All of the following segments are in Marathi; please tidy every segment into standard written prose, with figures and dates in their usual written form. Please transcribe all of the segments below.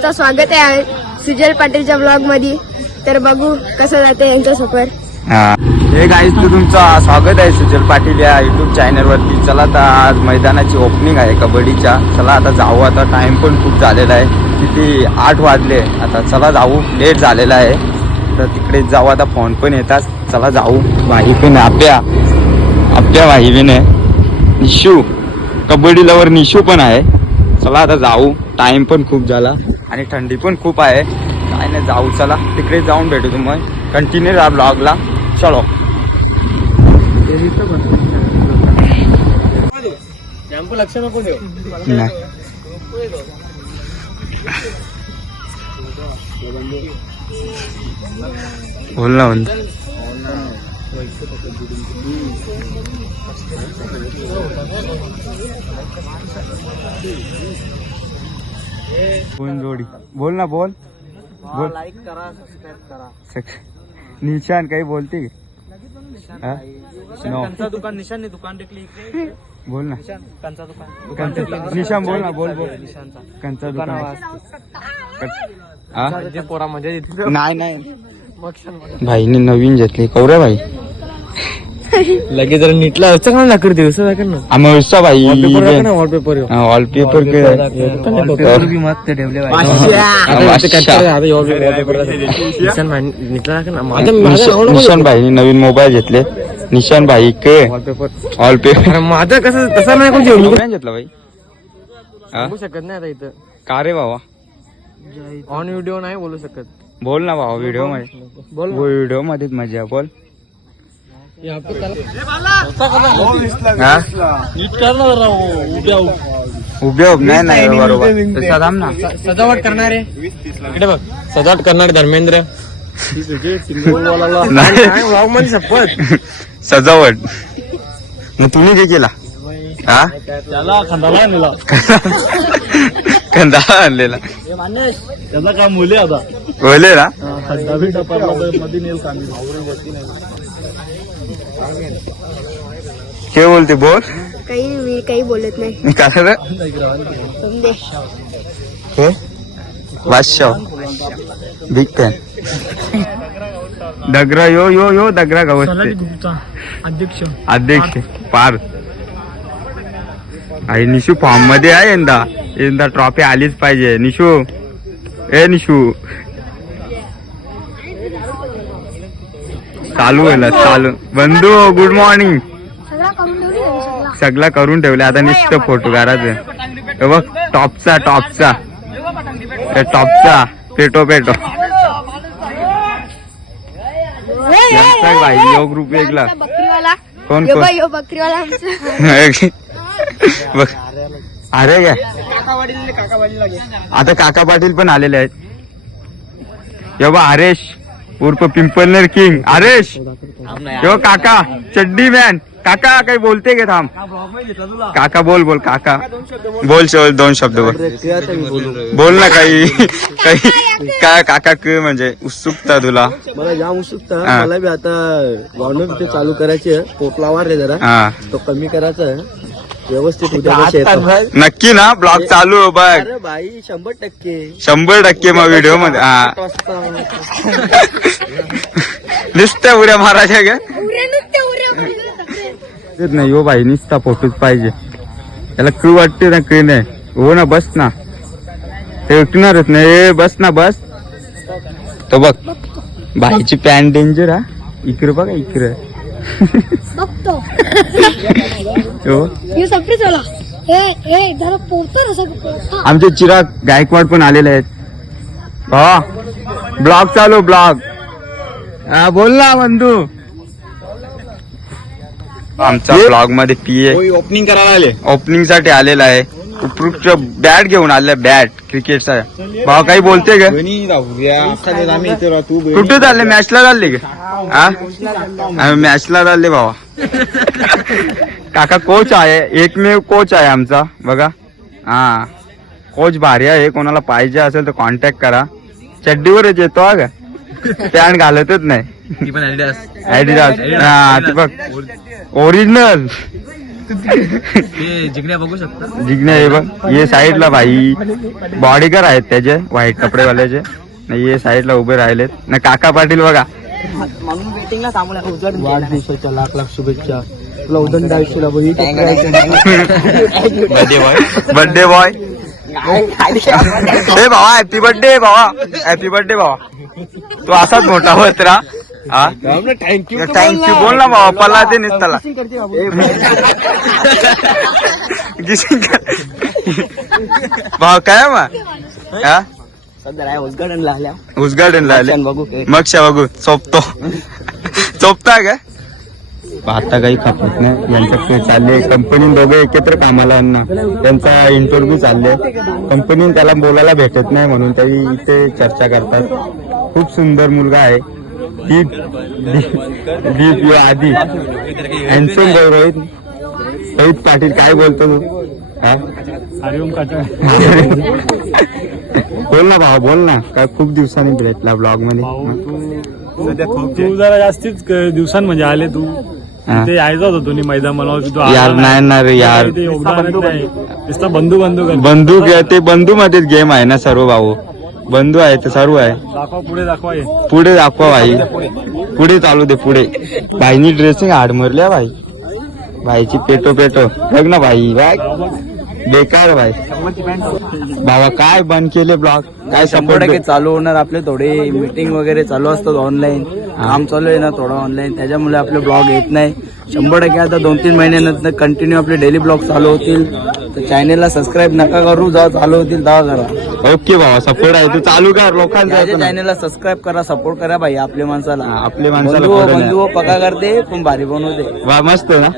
स्वागत आहे सुजल पाटीलच्या ब्लॉग मध्ये. तर बघू कसं जाते यांचा सफर. हे गाईज तर तुमचं स्वागत आहे सुजल पाटील या युट्यूब चॅनल वरती. चला आता आज मैदानाची ओपनिंग आहे कबड्डीच्या. चला आता जाऊ. आता टाइम पण खूप झालेला आहे. किती 8 वाजले. आता चला जाऊ. लेट झालेला आहे तर तिकडे जाऊ. आता फोन पण येतात. चला जाऊ. भाई पण आपल्या भाई पण आहे. निशू कबड्डी लवर निशू पण आहे. चला आता जाऊ. टाइम पण खूप झाला आणि थंडी पण खूप आहे. काय नाही जाऊ. चला तिकडे जाऊन भेटू तुम्ही. कंटिन्यू राहा ब्लॉगला. चलो. लक्ष नको देऊ. बोल ना म्हणतो. जोडी बोल ना. बोल बोल. लाईक करा, सबस्क्राईब करा. निशान काही बोलते कंचा दुकान निशान ने दुकान टेकली इकडे. बोल ना. कंचा दुकान निशान बोल ना. बोल बोल. निशांचा कंचा दुकान जे पोरा म्हणजे नाही भाईने नवीन घेतली. कौऱ्या भाई लगेच जरा नीटला चांगला लाकड दिवस ना. अमोलचा भाई वॉलपेपर वॉलपेपर मस्त ठेवले निशान भाई नवीन मोबाईल घेतले. निशान भाई के वॉलपेपर माझं कसं तसं नाही कोण घेतला भाई. बोलू शकत नाही आता इथं. का रे भावा. ऑन व्हिडिओ नाही बोलू शकत. बोल ना भावा. व्हिडिओ मध्ये बोल. व्हिडिओ मध्येच मजा. बोल. उभे नाही बरोबर. ना सजावट करणारे इकडे बघ. सजावट करणारे धर्मेंद्र सजावट. मग तुम्ही काय केला. हा त्याला खंडाला आणलेला. कंदा आणलेला त्याचा काय मुले आता बोले ना. काय बोलते. बोल. मी काही बोलत नाही. काय समजे हे बादशाह बिग फॅन. दगरा यो यो यो दगरा गावस्ते अध्यक्ष पार. आणि निशू फॉर्म मध्ये आहे. यंदा ट्रॉफी आलीच पाहिजे. निशू ए निशू चालू व्हायला चालू. बंधू गुड मॉर्निंग. सगळा करून ठेवले. आता नुसतं फोटो काढायचं. बघ टॉपचा पेटो भाई. योग ग्रुप वेगळा. कोण बकरीवाला बघ. अरे काय आता काका पाटील पण आलेले आहेत. बा हरेश उर्फ पिंपलनेर किंग. हरेश यो काका चड्डी मॅन. काका काही बोलते का. थांब काका. बोल काका. बोल 2 शब्द बोल ना. काही काय काका म्हणजे उत्सुकता तुला. मला जाम उत्सुकता. मला बी आता गव्हर्नमेंट चालू करायचे. पोटलावा रे जरा तो कमी करायचा व्यवस्थित. उद्या नक्की ना. ब्लॉग चालू बघ. अरे भाई 100%. 100% मग व्हिडिओ मध्ये. नुसत्या उड्या मारायच्या का नाही. हो भाई नुसता फोटोच पाहिजे. त्याला क्यू वाटते ना. क्यू नाही. हो ना. बस ना. ते उठणारच नाही. बस ना. बस तो बघ. भाईची पॅन्ट डेंजर. हा इकडे बघा. इकडे आमचे चिराग गायकवाड पण आलेले आहेत. ब्लॉग चालू. ब्लॉग बोल ना बंधू. आमच्या ब्लॉग मध्ये पीए ओपनिंग करायला आले. ओपनिंग साठी आलेला आहे. उपयुक्त बॅट घेऊन आले. बॅट क्रिकेटचा. भाऊ काही बोलते का. कुठे चालले. मॅचला चालले का. मॅचला चालले भावा. काका कोच आहे. एकमेव कोच आहे आमचा. बघा हा कोच भारी आहे. कोणाला पाहिजे असेल तर कॉन्टॅक्ट करा. चड्डीवरच येतो का. पॅन्ट घालतच नाही. ऍडिडास. हा ती बघ ओरिजिनल. जिंकण्या बघू शकता. जिग्ने हे बघ ये साईडला भाई बॉडीगार्ड आहेत त्याचे व्हाईट कपडेवाल्याचे नाही ये साईडला उभे राहिलेत ना काका पाटील बघा. वाढदिवसाच्या लाख लाख शुभेच्छा तुला उदंड आयुष्याला बघ. बर्थडे बॉय हे भावा हॅपी बर्थडे भावा हॅपी बर्थडे भावा तू असाच मोठा होत रा. थँक्यू बोल ना भावा पला ते निसताला भाव काय मग उद्घाटनला आले मग बघू चोपतो चोपता काय आता काही खात नाही यांच्याकडे चालले कंपनीत दोघे एकत्र कामाला यांना त्यांचा इंटरव्ह्यू चालले कंपनीत त्याला बोलायला भेटत नाही म्हणून त्याही इथे चर्चा करतात. खूप सुंदर मुलगा आहे दीप दीप यो आधी हॅन्सम बोल रोहित पाटील काय बोलतो तू बोल ना भाऊ बोल ना काय खूप दिवसांनी भेटला ब्लॉग मध्ये तू जरा जास्तीच दिवसांमध्ये आले तू ते यायचा होता तुम्ही मैदान मला यार नाही ना रे यार नुसता बंधू बंधू बंधू ते बंधू मध्येच गेम आहे ना सर्व भाऊ बंधू आहे तर सर्व आहे. दाखवा पुढे दाखवा पुढे दाखवा भाई पुढे चालू दे पुढे भाईनी ड्रेसिंग हाड मारल्या भाई भाईची पेटो पेटो बघ ना भाई बेकार भाई बाबा काय बंद केले ब्लॉग काय 100% चालू होणार. आपले थोडे मीटिंग वगैरे चालू असतात ऑनलाईन काम चालू आहे ना थोडं ऑनलाईन त्याच्यामुळे आपले ब्लॉग येत नाही. 100% आता 2-3 महिन्यानंतर कंटिन्यू आपले डेली ब्लॉग चालू होतील. तर चॅनेलला सबस्क्राईब नका करू जेव्हा चालू होतील तेव्हा करा. ओके बाबा सपोर्ट आहे तू चालू कर लोकांचा चॅनेलला सबस्क्राईब करा सपोर्ट करा भाई आपल्या माणसाला. आपल्या माणसाला बंधू पका करते पण भारी बनवते वा मस्त ना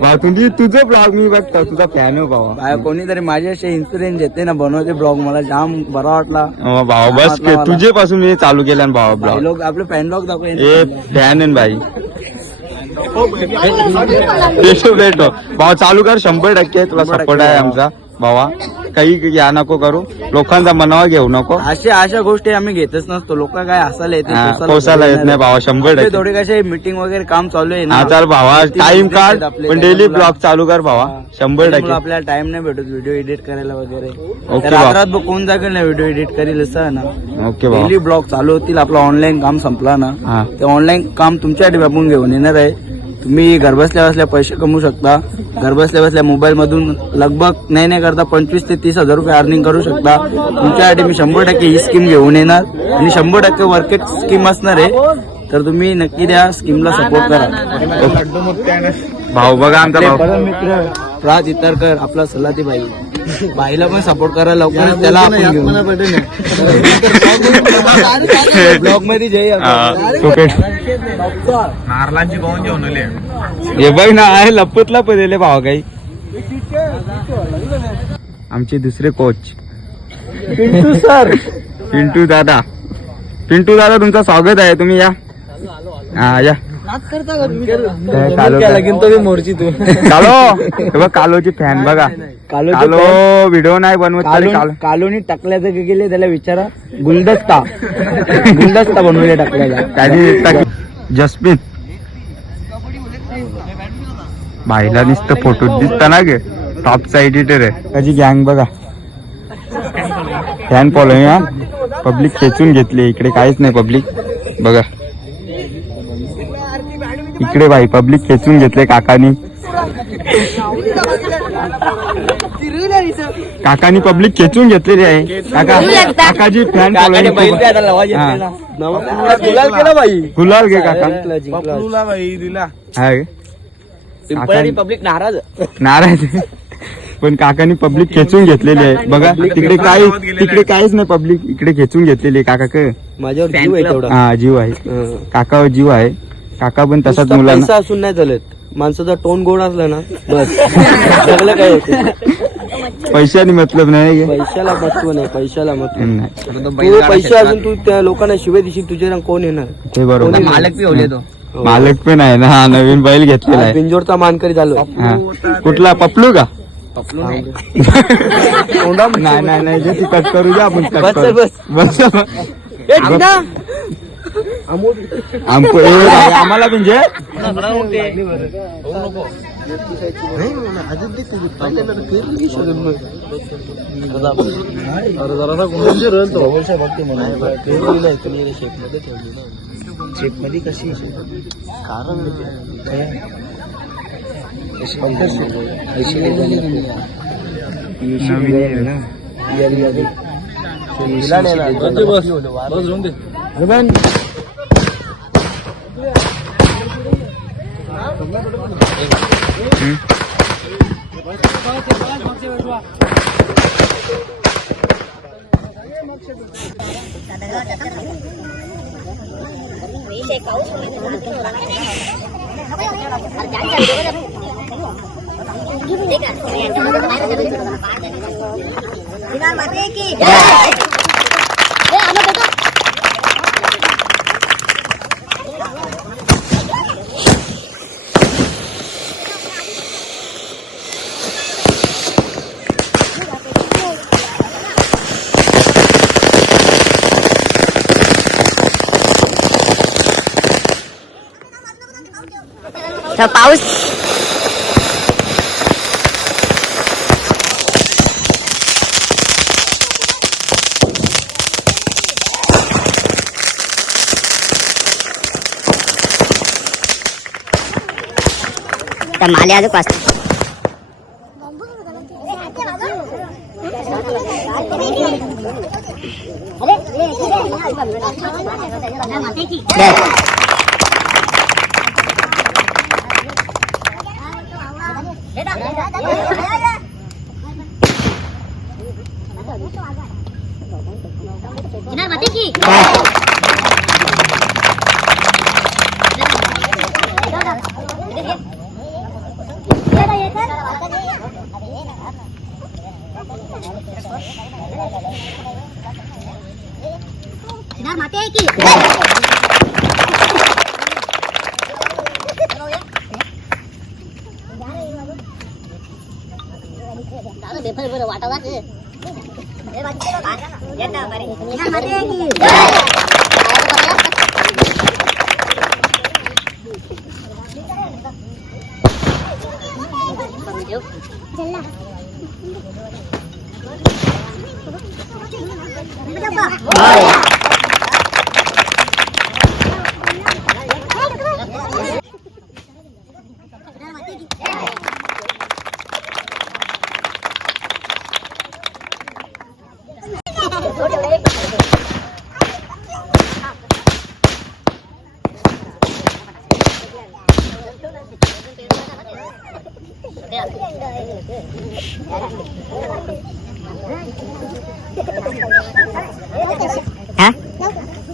वा तुझं ब्लॉग मी बघतो तुझा फॅन हो बाबा कोणीतरी माझ्याशी इन्स्पिरेन्स येते ना बनवते ब्लॉग मला जाम बरा वाटला. भावा बस तुझे पासून मी चालू केला भावा ब्लॉग लोक आपले फॅन ब्लॉग दाखव ए फॅन आहे भाई भेटो भेटो भावा चालू कर 100% तुला सपोर्ट आहे आमचा भावा काही या नको करू लोकांचा मनावा घेऊ नको. अशा गोष्टी आम्ही घेतच नसतो. लोक काय असायला येते पोसायला येत नाही भावा 100% थोडे कसे मीटिंग वगैरे काम चालू आहे हा चाल भावा टाइम काढ पण डेली ब्लॉग चालू कर भावा 100%. आपल्याला टाइम नाही भेटत व्हिडिओ एडिट करायला वगैरे ओके रात्रात कोण जागेल ना व्हिडिओ एडिट करेल असं ना. ओके भावा डेली ब्लॉग चालू होतील. आपलं ऑनलाईन काम संपला ना ते ऑनलाईन काम तुमच्यासाठी आपण घेऊन येणार आहे. तुम्ही घरबसल्या बसल्या पैसे कमवू शकता. घरबसल्या बसल्या मोबाईल मधून लगभग नाही करता 25,000 ते 30,000 रुपये अर्निंग करू शकता. तुमच्यासाठी मी 100% ही स्कीम घेऊन येणार आणि 100% वर्केट स्कीम असणार आहे. तर तुम्ही नक्की त्या स्कीमला सपोर्ट करा. भाऊ बघा आमचा भाऊ मित्र राज इतरकर आपला सलाती बाईला पण सपोर्ट करा लवकरच त्याला ब्लॉग मध्ये नारळांची गोवून घेऊन आले हे बघ ना आहे लपत लपत भावा काही आमचे दुसरे कोच पिंटू सर पिंटू दादा तुमचं स्वागत आहे तुम्ही या हा या मोर्ची तू कालो बघ कालोची फॅन बघा कालो व्हिडिओ नाही बनवत कालोनी टाकल्याचं गेले त्याला विचारा गुलदस्ता बनवले टाकल्याला त्याची जस्मिन बाईला नुसतं फोटो दिसता ना गे टॉपचा एडिटर आहे त्याची गँग बघा फॅन फॉलोइंग हा पब्लिक खेचून घेतली इकडे काहीच नाही पब्लिक बघा इकडे भाई पब्लिक खेचून घेतले काकानी पब्लिक खेचून घेतलेली आहे काकाची फॅन गुलाल घे काका पब्लिक नाराज पण काकानी पब्लिक खेचून घेतलेली आहे बघा तिकडे काहीच नाही पब्लिक इकडे खेचून घेतलेली आहे काका माझ्यावर जीव आहे तेवढा. हा जीव आहे काकावर जीव आहे काका पण तसाच मुलांना पैसा असून नाही चालत माणसाचा टोन गोड असला ना बस सगळं काय होतं. पैशाने मतलब नाही पैशाला महत्व नाही पैशाला महत्व नाही तू पैसे असून तू त्या लोकांना शिवाय दिशील तुझे रंग कोण येणार. ते बरोबर मालक होले तो मालक पण आहे ना हा नवीन बैल घेतलेला आहे पिंजोरचा मानकरी झालो. कुठला पपलू का नाही नाही जे ती कट करू द्या आपण कट बस करू बस आम्हाला म्हणजे शेपमध्ये कशी पाऊस माले आजू पास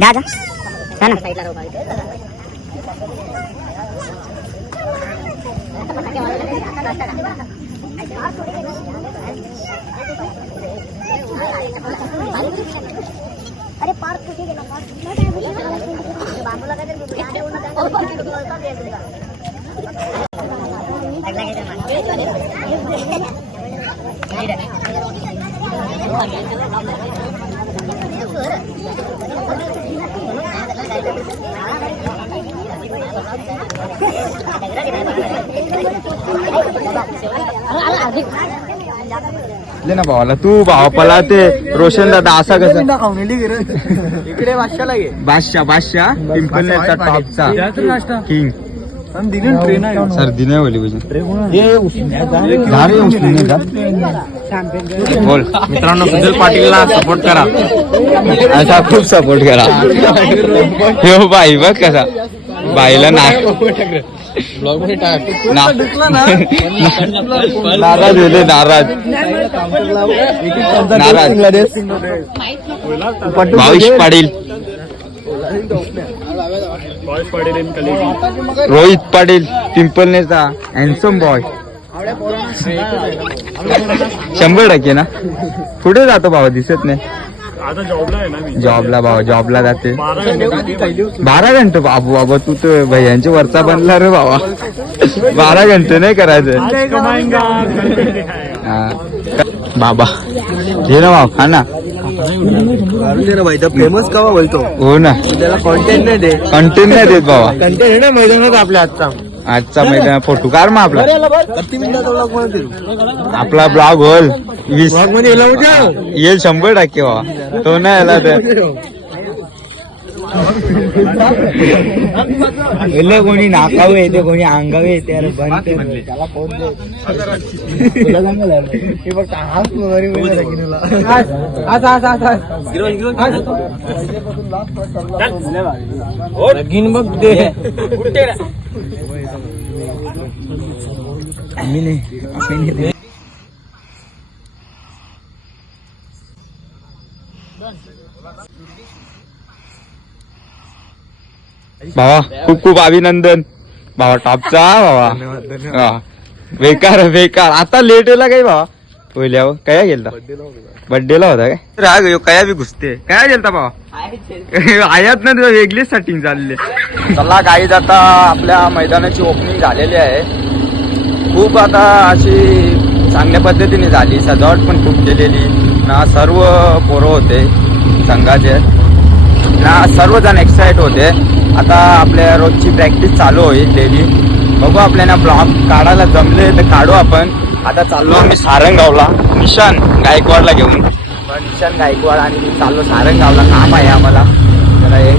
दादा अरे पार्क कुठे गेला बांबूला ले ना भावाला तू भावाला ते रोशन दादा असा कसं इकडे वाशाला गे बादशाह पिंपलनेरचा टॉपचा किंग सर दिने बोली बोल मित्रांनो सुजल पाटीलला सपोर्ट करा. असा खूप सपोर्ट करा. हो बाई बघ कसा बाईला नाराज होते नाराज भावेश पाटील रोहित पाटील पिंपलनेरचा हॅन्सम बॉय 100% ना. कुठे जातो भावा दिसत नाही. आता जॉबला आहे ना मी. जॉबला भावा जॉबला जाते 12 घंटे बाबू बाबा तू तर भैयांच्या वरचा बनला रे बाबा. 12 घंटे नाही करायचं बाबा. हे ना भाव खा ना फेमस कवा बोलतो हो ना. त्याला कॉन्टेंट नाही दे कंटेंट नाही देत बाबा. कंटेंट आहे ना मैदानात आपल्या हातचा आजचा मैदान फोटो काढ मग आपला ब्लॉग होल 20 येईल 100% वा तो नाही आला तर कोणी नाकावे येते कोणी अंगावे येते अरे भावा खूप खूप अभिनंदन भावा टॉपचा भावा हा. बेकार आता लेट होईल काही भावा पहिल्यावर काय गेलता बर्थडेला होता काय राग काय बी घुसते काय गेलता भावा आयात ना तुला वेगळीच सेटिंग चालली चला गाईज आता आपल्या मैदानाची ओपनिंग झालेली आहे खूप आता अशी चांगल्या पद्धतीने झाली सजावट पण खूप केलेली ना सर्व पोरं होते संघाचे ना सर्वजण एक्साइट होते आता आपल्या रोजची प्रॅक्टिस चालू होईल डेली बघू आपल्याला ब्लॉग काढायला जमले तर काढू आपण आता चाललो आम्ही सारंगावला निशान गायकवाडला घेऊन निशान गायकवाड आणि मी चाललो सारंगावला काम आहे आम्हाला जरा एक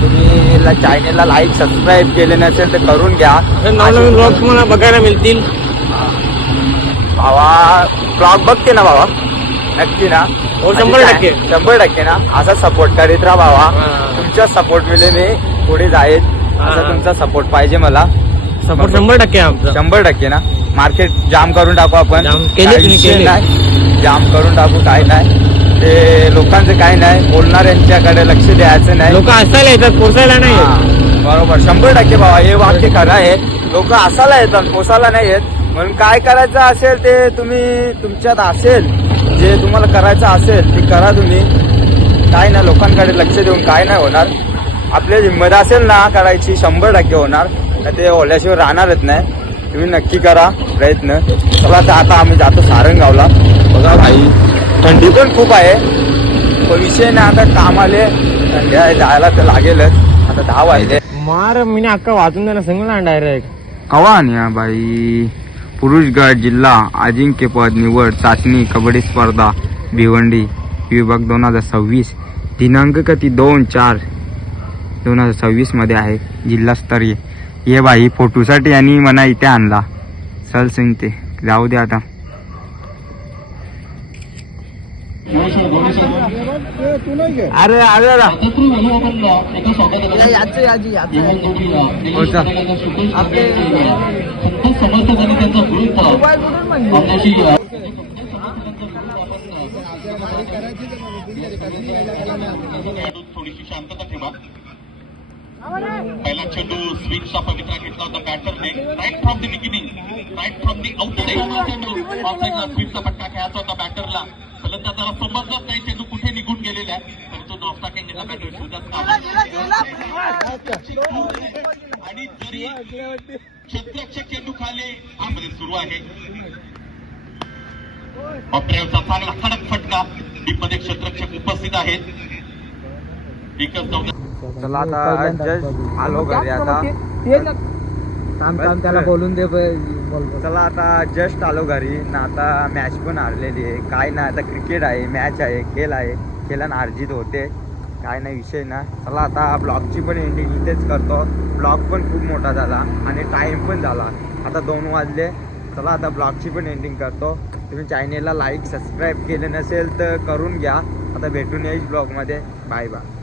तुम्ही चॅनेलला लाईक सबस्क्राईब केले नसेल तर करून घ्या नवीन ब्लॉग तुम्हाला बघायला मिळतील भावा ब्लॉग बघते ना भावा नक्की ना 100% ना असा सपोर्ट करीत राहा भावा तुमच्या सपोर्ट मिळे मी पुढे जाईल असा तुमचा सपोर्ट पाहिजे मला सपोर्ट 100% 100% ना मार्केट जाम करून टाकू आपण केले नाही जाम करून टाकू काय नाही ते लोकांचं काय नाही बोलणाऱ्यांच्याकडे लक्ष द्यायचं नाही लोक असायला येतात पोचायला नाही बरोबर 100% भावा हे वाक्य खरं आहे लोक असायला येतात पोसायला नाही येत म्हणून काय करायचं असेल ते तुम्ही तुमच्यात असेल जे तुम्हाला करायचं असेल ते करा तुम्ही काय ना लोकांकडे लक्ष देऊन काय नाही होणार आपल्या हिंमत असेल ना करायची 100% होणार ना ते ओल्याशिवाय राहणारच नाही तुम्ही नक्की करा प्रयत्न चला तर आता आम्ही जातो सारंगावला बघा भाई थंडी पण खूप आहे पण विषय ना आता काम आले थंडी आहे जायला तर लागेलच आता 10 वाजले मार मी अक्का वाचून द्यायला सांगला डायरेक्ट कवा आणि बाई पुरुष गट जिल्हा अजिंक्यपद निवड चाचणी कबड्डी स्पर्धा भिवंडी विभाग 2026 दिनांक का ती 2/4/2026 मध्ये आहे जिल्हास्तरीय ये बाई फोटोसाठी आणि मना इथे आणला चल सिंग ते जाऊ दे आता अरे अरे थोडीशी शांतता ठेवा पहिला चेंडू स्विंगचा पवित्रा घेतला होता बॅटरने right from the beginning right from the outside चेंडू ऑफसाइडला स्विंगचा फटका खेळायचा होता बॅटरला फलंदाजाला समजलंच नाही चेंडू कुठे निघून गेलेला आहे परंतु नॉफ सेकंडचा बॅटर शोधत आणि जरी क्षेत्ररक्षक चेंडू खाली आमध्ये सुरू आहे ऑपरेटरचा चांगला कडक फटका डीपमध्ये क्षेत्ररक्षक उपस्थित आहेत चला आता जस्ट आलो घरी आता त्याला बोलून दे चला आता जस्ट आलो घरी ना आता मॅच पण हारलेली आहे काय ना आता क्रिकेट आहे मॅच आहे खेळ आहे खेळानं अर्जित होते काय नाही विषय ना चला आता ब्लॉगची पण एंडिंग इथेच करतो ब्लॉग पण खूप मोठा झाला आणि टाइम पण झाला आता 2 वाजले चला आता ब्लॉगची पण एंडिंग करतो तुम्ही चॅनेलला लाईक सबस्क्राईब केले नसेल तर करून घ्या आता भेटून येईल ब्लॉगमध्ये बाय बाय